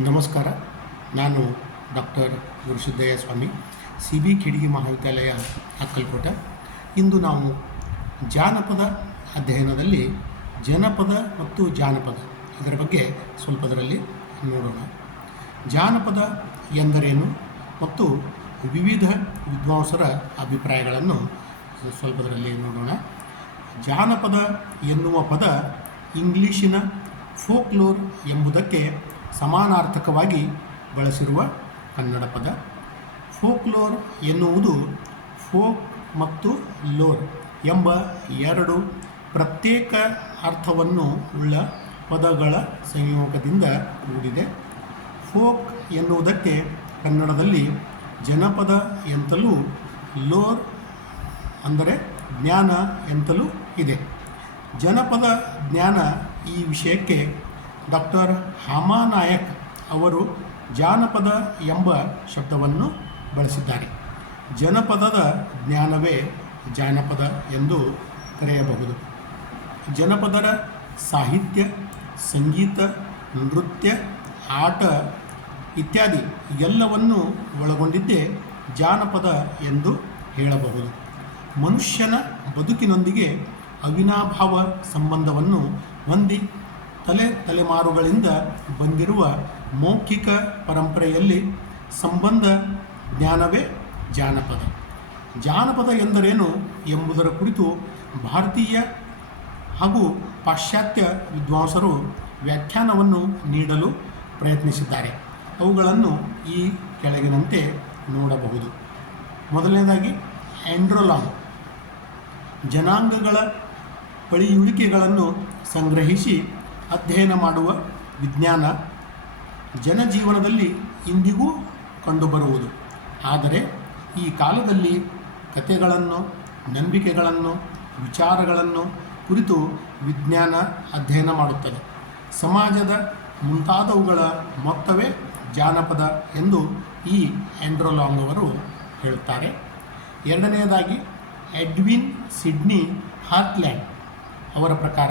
ನಮಸ್ಕಾರ. ನಾನು ಡಾಕ್ಟರ್ ಗುರುಸಿದ್ದಯ್ಯ ಸ್ವಾಮಿ, C B ಖಿಡ್ಗಿ ಮಹಾವಿದ್ಯಾಲಯ ಅಕ್ಕಲಕೋಟ. ಇಂದು ನಾವು ಜಾನಪದ ಅಧ್ಯಯನದಲ್ಲಿ ಜನಪದ ಮತ್ತು ಜಾನಪದ ಇದರ ಬಗ್ಗೆ ಸ್ವಲ್ಪದರಲ್ಲಿ ನೋಡೋಣ. ಜಾನಪದ ಎಂದರೇನು ಮತ್ತು ವಿವಿಧ ವಿದ್ವಾಂಸರ ಅಭಿಪ್ರಾಯಗಳನ್ನು ಸ್ವಲ್ಪದರಲ್ಲಿ ನೋಡೋಣ. ಜಾನಪದ ಎನ್ನುವ ಪದ ಇಂಗ್ಲೀಷಿನ ಫೋಕ್ಲೋರ್ ಎಂಬುದಕ್ಕೆ ಸಮಾನಾರ್ಥಕವಾಗಿ ಬಳಸಿರುವ ಕನ್ನಡ ಪದ. ಫೋಕ್ಲೋರ್ ಎನ್ನುವುದು ಫೋಕ್ ಮತ್ತು ಲೋರ್ ಎಂಬ ಎರಡು ಪ್ರತ್ಯೇಕ ಅರ್ಥವನ್ನು ಉಳ್ಳ ಪದಗಳ ಸಂಯೋಗದಿಂದ ಕೂಡಿದೆ. ಫೋಕ್ ಎನ್ನುವುದಕ್ಕೆ ಕನ್ನಡದಲ್ಲಿ ಜನಪದ ಎಂತಲೂ, ಲೋರ್ ಅಂದರೆ ಜ್ಞಾನ ಎಂತಲೂ ಇದೆ. ಜನಪದ ಜ್ಞಾನ ಈ ವಿಷಯಕ್ಕೆ ಡಾಕ್ಟರ್ ಹಾಮಾನಾಯಕ್ ಅವರು ಜಾನಪದ ಎಂಬ ಶಬ್ದವನ್ನು ಬಳಸಿದ್ದಾರೆ. ಜನಪದದ ಜ್ಞಾನವೇ ಜಾನಪದ ಎಂದು ಕರೆಯಬಹುದು. ಜನಪದರ ಸಾಹಿತ್ಯ, ಸಂಗೀತ, ನೃತ್ಯ, ಆಟ ಇತ್ಯಾದಿ ಎಲ್ಲವನ್ನೂ ಒಳಗೊಂಡಿದ್ದೇ ಜಾನಪದ ಎಂದು ಹೇಳಬಹುದು. ಮನುಷ್ಯನ ಬದುಕಿನೊಂದಿಗೆ ಅವಿನಾಭಾವ ಸಂಬಂಧವನ್ನು ಹೊಂದಿ ತಲೆಮಾರುಗಳಿಂದ ಬಂದಿರುವ ಮೌಖಿಕ ಪರಂಪರೆಯಲ್ಲಿ ಸಂಬಂಧ ಜ್ಞಾನವೇ ಜಾನಪದ. ಜಾನಪದ ಎಂದರೇನು ಎಂಬುದರ ಕುರಿತು ಭಾರತೀಯ ಹಾಗೂ ಪಾಶ್ಚಾತ್ಯ ವಿದ್ವಾಂಸರು ವ್ಯಾಖ್ಯಾನವನ್ನು ನೀಡಲು ಪ್ರಯತ್ನಿಸಿದ್ದಾರೆ. ಅವುಗಳನ್ನು ಈ ಕೆಳಗಿನಂತೆ ನೋಡಬಹುದು. ಮೊದಲನೇದಾಗಿ ಆಂಡ್ರೋಲಾಂಗ್ ಜನಾಂಗಗಳ ಪಳಿಯುಳಿಕೆಗಳನ್ನು ಸಂಗ್ರಹಿಸಿ ಅಧ್ಯಯನ ಮಾಡುವ ವಿಜ್ಞಾನ. ಜನಜೀವನದಲ್ಲಿ ಇಂದಿಗೂ ಕಂಡುಬರುವುದು. ಆದರೆ ಈ ಕಾಲದಲ್ಲಿ ಕಥೆಗಳನ್ನು, ನಂಬಿಕೆಗಳನ್ನು, ವಿಚಾರಗಳನ್ನು ಕುರಿತು ವಿಜ್ಞಾನ ಅಧ್ಯಯನ ಮಾಡುತ್ತದೆ. ಸಮಾಜದ ಮುಂತಾದವುಗಳ ಮೊತ್ತವೇ ಜಾನಪದ ಎಂದು ಈ ಆಂಡ್ರೋಲಾಂಗ್ ಅವರು ಹೇಳುತ್ತಾರೆ. ಎರಡನೆಯದಾಗಿ ಎಡ್ವಿನ್ ಸಿಡ್ನಿ ಹಾರ್ಟ್ಲ್ಯಾಂಡ್ ಅವರ ಪ್ರಕಾರ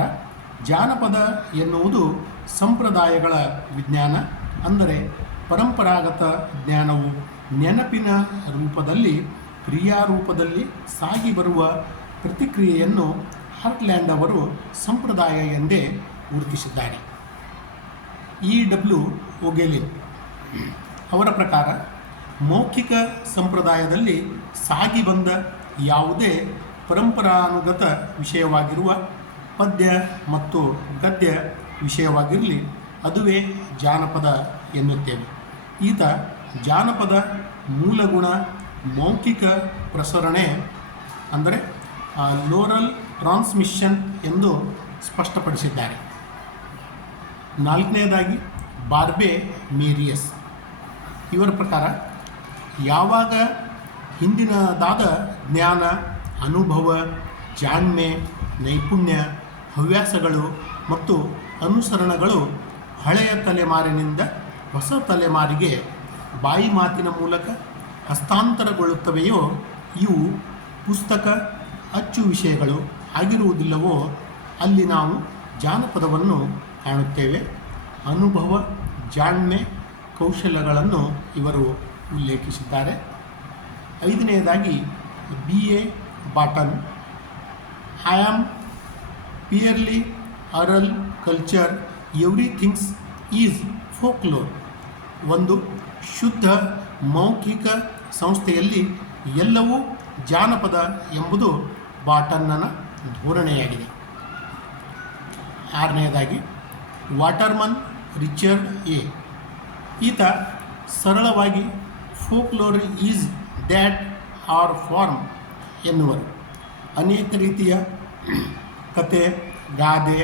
ಜಾನಪದ ಎನ್ನುವುದು ಸಂಪ್ರದಾಯಗಳ ವಿಜ್ಞಾನ. ಅಂದರೆ ಪರಂಪರಾಗತ ಜ್ಞಾನವು ನೆನಪಿನ ರೂಪದಲ್ಲಿ, ಕ್ರಿಯಾರೂಪದಲ್ಲಿ ಸಾಗಿ ಬರುವ ಪ್ರತಿಕ್ರಿಯೆಯನ್ನು ಹಾರ್ಟ್ಲ್ಯಾಂಡ್ ಅವರು ಸಂಪ್ರದಾಯ ಎಂದೇ ಗುರುತಿಸಿದ್ದಾರೆ. ಇ.ಡಬ್ಲ್ಯೂ. ಒಗೆಲಿನ್ ಅವರ ಪ್ರಕಾರ ಮೌಖಿಕ ಸಂಪ್ರದಾಯದಲ್ಲಿ ಸಾಗಿ ಬಂದ ಯಾವುದೇ ಪರಂಪರಾನುಗತ ವಿಷಯವಾಗಿರುವ ಪದ್ಯ ಮತ್ತು ಗದ್ಯ ವಿಷಯವಾಗಿರಲಿ, ಅದುವೇ ಜಾನಪದ ಎನ್ನುತ್ತೇವೆ. ಈತ ಜಾನಪದ ಮೂಲಗುಣ ಮೌಖಿಕ ಪ್ರಸರಣೆ, ಅಂದರೆ ಲೋರಲ್ ಟ್ರಾನ್ಸ್ಮಿಷನ್ ಎಂದು ಸ್ಪಷ್ಟಪಡಿಸಿದ್ದಾರೆ. ನಾಲ್ಕನೆಯದಾಗಿ ಬಾರ್ಬೆ ಮೇರಿಯಸ್ ಇವರ ಪ್ರಕಾರ ಯಾವಾಗ ಹಿಂದಿನದಾದ ಜ್ಞಾನ, ಅನುಭವ, ಜಾಣ್ಮೆ, ನೈಪುಣ್ಯ, ಹವ್ಯಾಸಗಳು ಮತ್ತು ಅನುಸರಣಗಳು ಹಳೆಯ ತಲೆಮಾರಿನಿಂದ ಹೊಸ ತಲೆಮಾರಿಗೆ ಬಾಯಿ ಮಾತಿನ ಮೂಲಕ ಹಸ್ತಾಂತರಗೊಳ್ಳುತ್ತವೆಯೋ ಇವು ಪುಸ್ತಕ, ಅಚ್ಚು ವಿಷಯಗಳು ಆಗಿರುವುದಿಲ್ಲವೋ ಅಲ್ಲಿ ನಾವು ಜಾನಪದವನ್ನು ಕಾಣುತ್ತೇವೆ. ಅನುಭವ, ಜಾಣ್ಮೆ, ಕೌಶಲ್ಯಗಳನ್ನು ಇವರು ಉಲ್ಲೇಖಿಸಿದ್ದಾರೆ. ಐದನೆಯದಾಗಿ B A. Botkin I am purely oral culture everythings is folklore. ಒಂದು ಶುದ್ಧ ಮೌಖಿಕ ಸಂಸ್ಥೆಯಲ್ಲಿ ಎಲ್ಲವೂ ಜಾನಪದ ಎಂಬುದು ಬಾಟನ್ನನ ಧೋರಣೆಯಾಗಿದೆ. ಆರನೆಯದಾಗಿ ವಾಟರ್ಮನ್ ರಿಚರ್ಡ್ ಎ. ಈತ ಸರಳವಾಗಿ folklore is that art form ಎನ್ನುವರು. ಅನೇಕ ರೀತಿಯ ಕತೆ, ಗಾದೆ,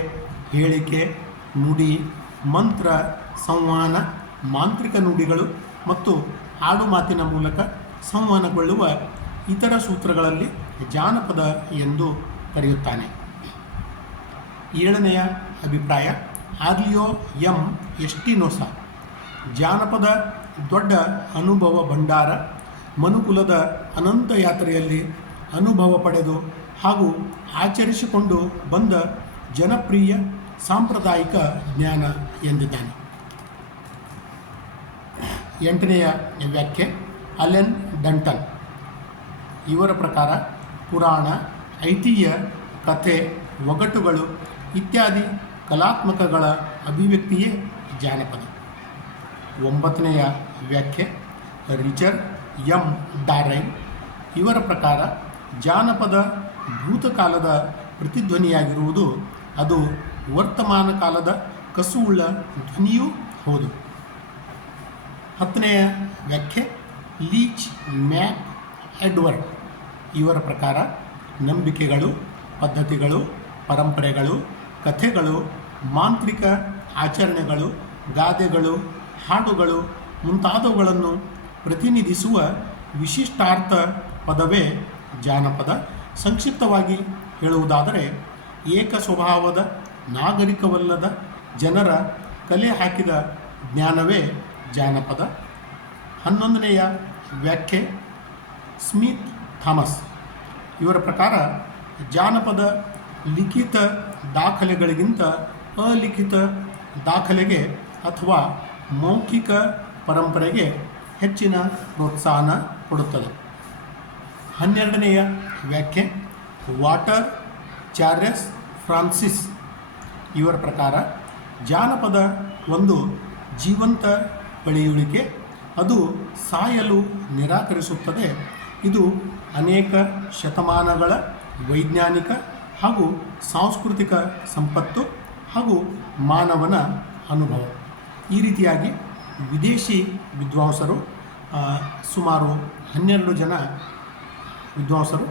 ಹೇಳಿಕೆ, ನುಡಿ, ಮಂತ್ರ, ಸಂವಹನ, ಮಾಂತ್ರಿಕ ನುಡಿಗಳು ಮತ್ತು ಆಡುಮಾತಿನ ಮೂಲಕ ಸಂವಹನಗೊಳ್ಳುವ ಇತರ ಸೂತ್ರಗಳಲ್ಲಿ ಜಾನಪದ ಎಂದು ಕರೆಯುತ್ತಾನೆ. ಏಳನೆಯ ಅಭಿಪ್ರಾಯ ಆರ್ಲಿಯೋ ಎಂ ಎಸ್ಟಿನೋಸಾ. ಜಾನಪದ ದೊಡ್ಡ ಅನುಭವ ಭಂಡಾರ. ಮನುಕುಲದ ಅನಂತ ಯಾತ್ರೆಯಲ್ಲಿ ಅನುಭವ ಪಡೆದು ಹಾಗೂ ಆಚರಿಸಿಕೊಂಡು ಬಂದ ಜನಪ್ರಿಯ ಸಾಂಪ್ರದಾಯಿಕ ಜ್ಞಾನ ಎಂದಿದ್ದಾನೆ. ಎಂಟನೆಯ ವ್ಯಾಖ್ಯೆ ಅಲೆನ್ ಡಂಟನ್. ಇವರ ಪ್ರಕಾರ ಪುರಾಣ, ಐತಿಹ್ಯ, ಕಥೆ, ಒಗಟುಗಳು ಇತ್ಯಾದಿ ಕಲಾತ್ಮಕಗಳ ಅಭಿವ್ಯಕ್ತಿಯೇ ಜಾನಪದ. ಒಂಬತ್ತನೆಯ ವ್ಯಾಖ್ಯೆ ರಿಚರ್ಡ್ ಎಂ ಡಾರೈನ್. ಇವರ ಪ್ರಕಾರ ಜಾನಪದ ಭೂತಕಾಲದ ಪ್ರತಿಧ್ವನಿಯಾಗಿರುವುದು, ಅದು ವರ್ತಮಾನ ಕಾಲದ ಕಸುವುಳ್ಳ ಧ್ವನಿಯೂ ಹೌದು. ಹತ್ತನೆಯ ವ್ಯಾಖ್ಯೆ ಲೀಚ್ ಮ್ಯಾಕ್ ಎಡ್ವರ್ಡ್. ಇವರ ಪ್ರಕಾರ ನಂಬಿಕೆಗಳು, ಪದ್ಧತಿಗಳು, ಪರಂಪರೆಗಳು, ಕಥೆಗಳು, ಮಾಂತ್ರಿಕ ಆಚರಣೆಗಳು, ಗಾದೆಗಳು, ಹಾಡುಗಳು ಮುಂತಾದವುಗಳನ್ನು ಪ್ರತಿನಿಧಿಸುವ ವಿಶಿಷ್ಟಾರ್ಥ ಪದವೇ ಜಾನಪದ. ಸಂಕ್ಷಿಪ್ತವಾಗಿ ಹೇಳುವುದಾದರೆ, ಏಕ ಸ್ವಭಾವದ ನಾಗರಿಕವಲ್ಲದ ಜನರ ಕಲೆ ಹಾಕಿದ ಜ್ಞಾನವೇ ಜಾನಪದ. 11ನೆಯ ವ್ಯಾಖ್ಯೆ ಸ್ಮಿತ್ ಥಾಮಸ್. ಇವರ ಪ್ರಕಾರ ಜಾನಪದ ಲಿಖಿತ ದಾಖಲೆಗಳಿಗಿಂತ ಅಲಿಖಿತ ದಾಖಲೆಗೆ ಅಥವಾ ಮೌಖಿಕ ಪರಂಪರೆಗೆ ಹೆಚ್ಚಿನ ಪ್ರೋತ್ಸಾಹ ಕೊಡುತ್ತದೆ. 12ನೆಯ ವ್ಯಾಖ್ಯೆ ವಾಟರ್ ಚಾರ್ಲೆಸ್ ಫ್ರಾನ್ಸಿಸ್. ಇವರ ಪ್ರಕಾರ ಜಾನಪದ ಒಂದು ಜೀವಂತ ಪಳೆಯುಳಿಕೆ, ಅದು ಸಾಯಲು ನಿರಾಕರಿಸುತ್ತದೆ. ಇದು ಅನೇಕ ಶತಮಾನಗಳ ವೈಜ್ಞಾನಿಕ ಹಾಗೂ ಸಾಂಸ್ಕೃತಿಕ ಸಂಪತ್ತು ಹಾಗೂ ಮಾನವನ ಅನುಭವ. ಈ ರೀತಿಯಾಗಿ ವಿದೇಶಿ ವಿದ್ವಾಂಸರು, ಸುಮಾರು 12 ಜನ ವಿದ್ವಾಂಸರು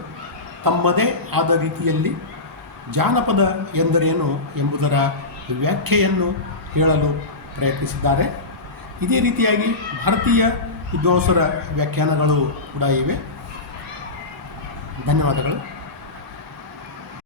ತಮ್ಮದೇ ಆದ ರೀತಿಯಲ್ಲಿ ಜಾನಪದ ಎಂದರೇನು ಎಂಬುದರ ವ್ಯಾಖ್ಯೆಯನ್ನು ಹೇಳಲು ಪ್ರಯತ್ನಿಸಿದ್ದಾರೆ. ಇದೇ ರೀತಿಯಾಗಿ ಭಾರತೀಯ ವಿದ್ವಾಂಸರ ವ್ಯಾಖ್ಯಾನಗಳು ಕೂಡ ಇವೆ. ಧನ್ಯವಾದಗಳು.